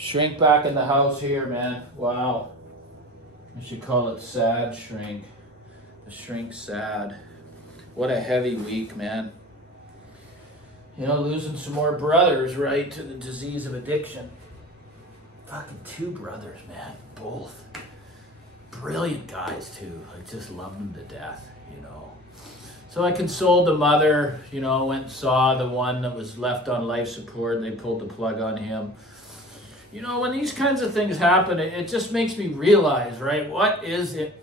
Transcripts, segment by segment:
Shrink back in the house here, man. Wow. I should call it sad shrink. The shrink sad. What a heavy week, man. You know, losing some more brothers, right, to the disease of addiction. Fucking 2 brothers, man. Both. Brilliant guys, too. I just love them to death, you know. So I consoled the mother, you know, went and saw the one that was left on life support and they pulled the plug on him. You know, when these kinds of things happen, it just makes me realize, right, what is it,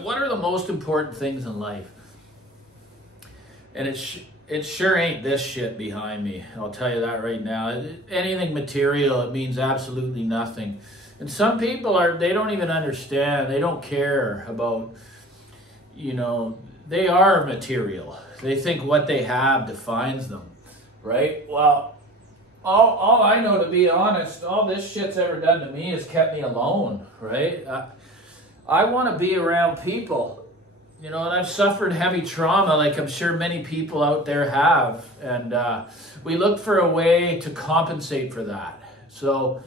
what are the most important things in life? And it sure ain't this shit behind me. I'll tell you that right now. Anything material, it means absolutely nothing. And some people they don't even understand. They don't care about, you know, they are material. They think what they have defines them, right? Well, all I know, to be honest, all this shit's ever done to me has kept me alone, right? I want to be around people, you know, and I've suffered heavy trauma like I'm sure many people out there have. And we look for a way to compensate for that. So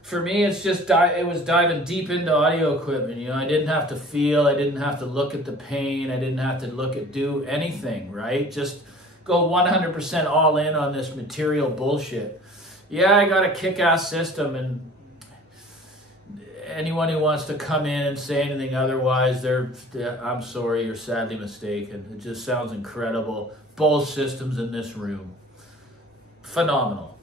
for me, it's just, it was diving deep into audio equipment. You know, I didn't have to feel, I didn't have to look at the pain, I didn't have to do anything, right? Just go 100% all in on this material bullshit. Yeah, I got a kick-ass system, and anyone who wants to come in and say anything otherwise, I'm sorry, you're sadly mistaken. It just sounds incredible. Both systems in this room. Phenomenal.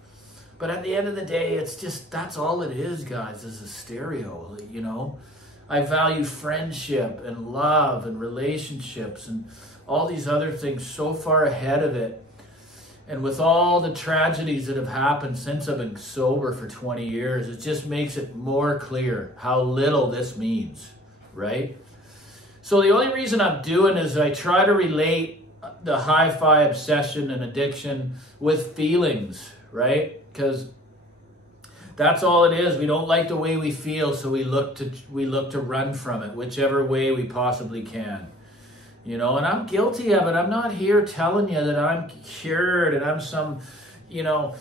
But at the end of the day, it's just, that's all it is, guys, is a stereo, you know? I value friendship and love and relationships and all these other things so far ahead of it. And with all the tragedies that have happened since I've been sober for 20 years, it just makes it more clear how little this means, right? So the only reason I'm doing is I try to relate the hi-fi obsession and addiction with feelings, right? Because that's all it is. We don't like the way we feel, so we look to run from it, whichever way we possibly can. You know, and I'm guilty of it. I'm not here telling you that I'm cured and I'm some, you know,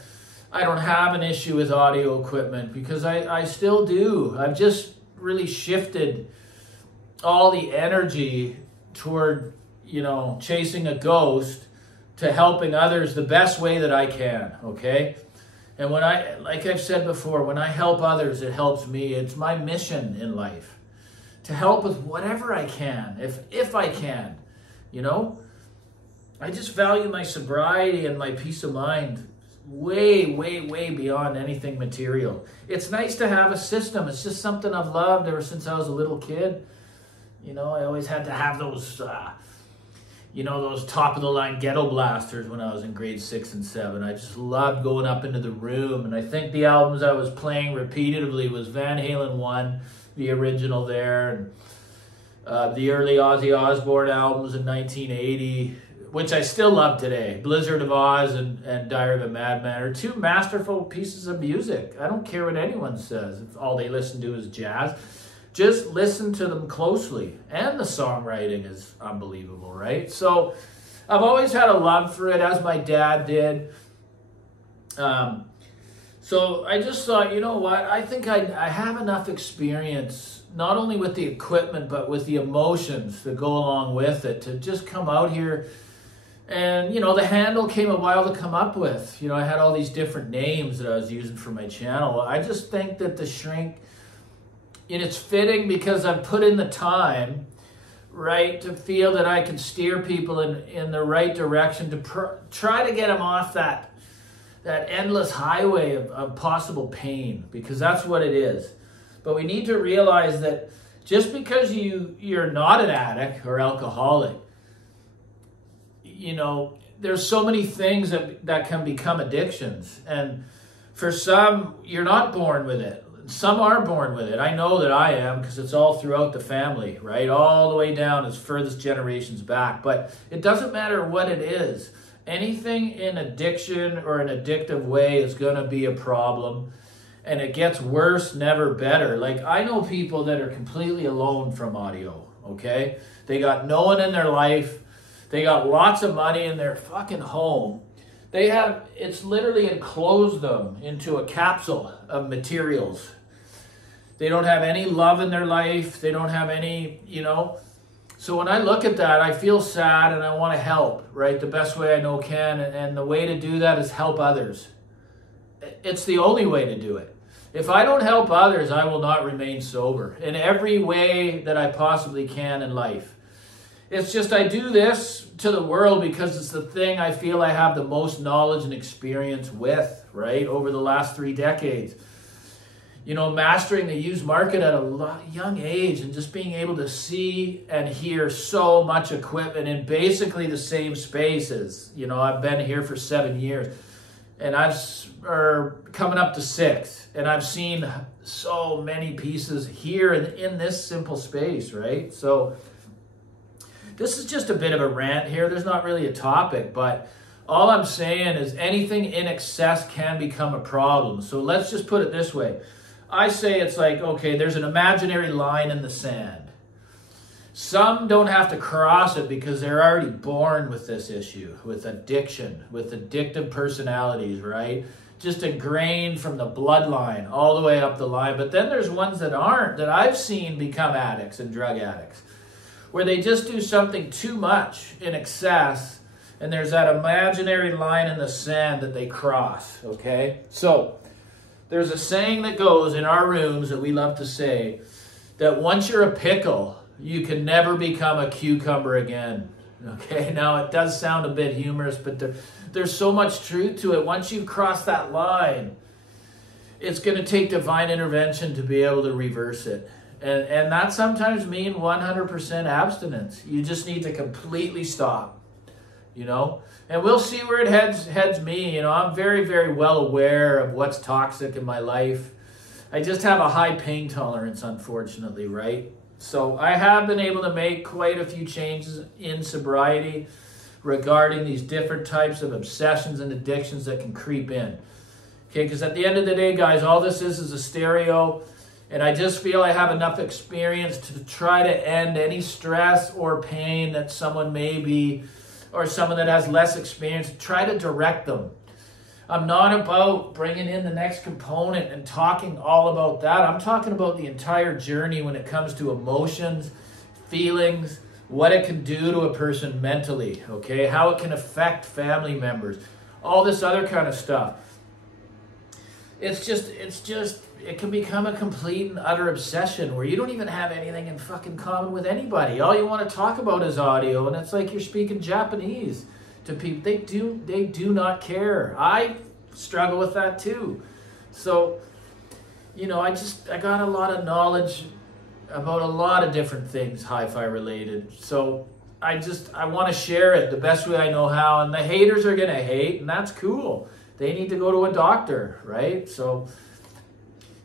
I don't have an issue with audio equipment, because I still do. I've just really shifted all the energy toward, you know, chasing a ghost to helping others the best way that I can, okay? And when like I've said before, when I help others, it helps me. It's my mission in life to help with whatever I can, if I can, you know? I just value my sobriety and my peace of mind way, way, way beyond anything material. It's nice to have a system. It's just something I've loved ever since I was a little kid. You know, I always had to have those, you know, those top-of-the-line ghetto blasters when I was in grade 6 and 7. I just loved going up into the room. And I think the albums I was playing repeatedly was Van Halen 1, the original there, and the early Ozzy Osbourne albums in 1980, which I still love today. Blizzard of Oz and Diary of a Madman are 2 masterful pieces of music. I don't care what anyone says if all they listen to is jazz. Just listen to them closely. And the songwriting is unbelievable, right? So I've always had a love for it, as my dad did. So I just thought, you know what, I think I have enough experience, not only with the equipment, but with the emotions that go along with it, to just come out here. And, you know, the handle came a while to come up with. You know, I had all these different names that I was using for my channel. I just think that the Shrink, and it's fitting because I've put in the time, right, to feel that I can steer people in the right direction, to try to get them off that endless highway of possible pain, because that's what it is. But we need to realize that just because you're not an addict or alcoholic, you know, there's so many things that can become addictions. And for some, you're not born with it. Some are born with it. I know that I am, because it's all throughout the family, right? All the way down as furthest generations back. But it doesn't matter what it is. Anything in addiction or an addictive way is going to be a problem. And it gets worse, never better. Like, I know people that are completely alone from audio, okay? They got no one in their life. They got lots of money in their fucking home. It's literally enclosed them into a capsule of materials. They don't have any love in their life. They don't have any, you know. So when I look at that, I feel sad and I want to help, right? The best way I know can. And the way to do that is help others. It's the only way to do it. If I don't help others, I will not remain sober in every way that I possibly can in life. It's just I do this to the world because it's the thing I feel I have the most knowledge and experience with, right? Over the last 3 decades. You know, mastering the used market at a young age and just being able to see and hear so much equipment in basically the same spaces. You know, I've been here for 7 years and or coming up to 6, and I've seen so many pieces here in this simple space, right? So this is just a bit of a rant here. There's not really a topic, but all I'm saying is anything in excess can become a problem. So let's just put it this way. I say it's like, okay, there's an imaginary line in the sand. Some don't have to cross it because they're already born with this issue, with addiction, with addictive personalities, right? Just ingrained from the bloodline all the way up the line. But then there's ones that aren't, that I've seen become addicts and drug addicts, where they just do something too much in excess, and there's that imaginary line in the sand that they cross, okay? So there's a saying that goes in our rooms that we love to say, that once you're a pickle, you can never become a cucumber again, okay? Now, it does sound a bit humorous, but there's so much truth to it. Once you've crossed that line, it's going to take divine intervention to be able to reverse it. And that sometimes means 100% abstinence. You just need to completely stop, you know? And we'll see where it heads me. You know, I'm very, very well aware of what's toxic in my life. I just have a high pain tolerance, unfortunately, right? So I have been able to make quite a few changes in sobriety regarding these different types of obsessions and addictions that can creep in. Okay, because at the end of the day, guys, all this is a stereo. And I just feel I have enough experience to try to end any stress or pain that someone may be, or someone that has less experience, try to direct them. I'm not about bringing in the next component and talking all about that. I'm talking about the entire journey when it comes to emotions, feelings, what it can do to a person mentally, okay? How it can affect family members, all this other kind of stuff. It can become a complete and utter obsession where you don't even have anything in fucking common with anybody. All you want to talk about is audio, and it's like you're speaking Japanese to people. They do not care. I struggle with that too. So, you know, I got a lot of knowledge about a lot of different things hi-fi related. So I want to share it the best way I know how, and the haters are going to hate, and that's cool. They need to go to a doctor, right? So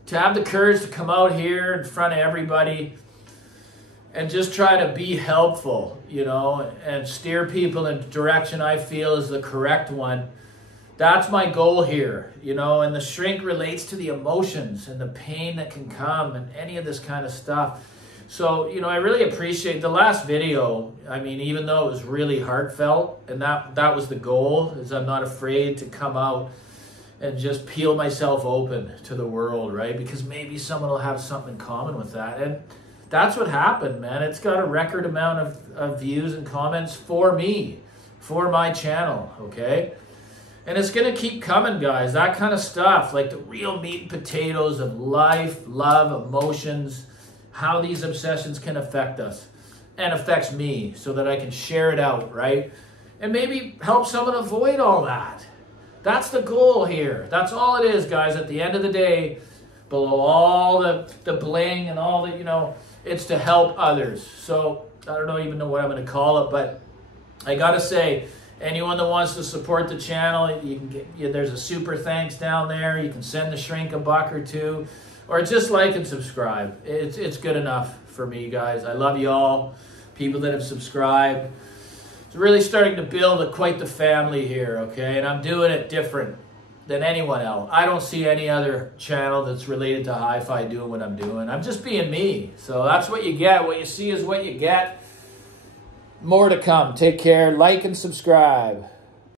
to have the courage to come out here in front of everybody and just try to be helpful, you know, and steer people in the direction I feel is the correct one, that's my goal here, you know. And the shrink relates to the emotions and the pain that can come and any of this kind of stuff. So, you know, I really appreciate the last video. I mean, even though it was really heartfelt, and that was the goal, is I'm not afraid to come out and just peel myself open to the world, right? Because maybe someone will have something in common with that. And that's what happened, man. It's got a record amount of views and comments for me, for my channel, okay? And it's going to keep coming, guys. That kind of stuff, like the real meat and potatoes of life, love, emotions, how these obsessions can affect us and affects me so that I can share it out, right? And maybe help someone avoid all that. That's the goal here. That's all it is, guys. At the end of the day, below all the bling and all the, you know, it's to help others. So I don't even know what I'm going to call it, but I got to say, anyone that wants to support the channel, you can get, there's a super thanks down there. You can send the shrink $1 or $2. Or just like and subscribe. It's good enough for me, guys. I love you all, people that have subscribed. It's really starting to build quite the family here, okay? And I'm doing it different than anyone else. I don't see any other channel that's related to hi-fi doing what I'm doing. I'm just being me. So that's what you get. What you see is what you get. More to come. Take care. Like and subscribe.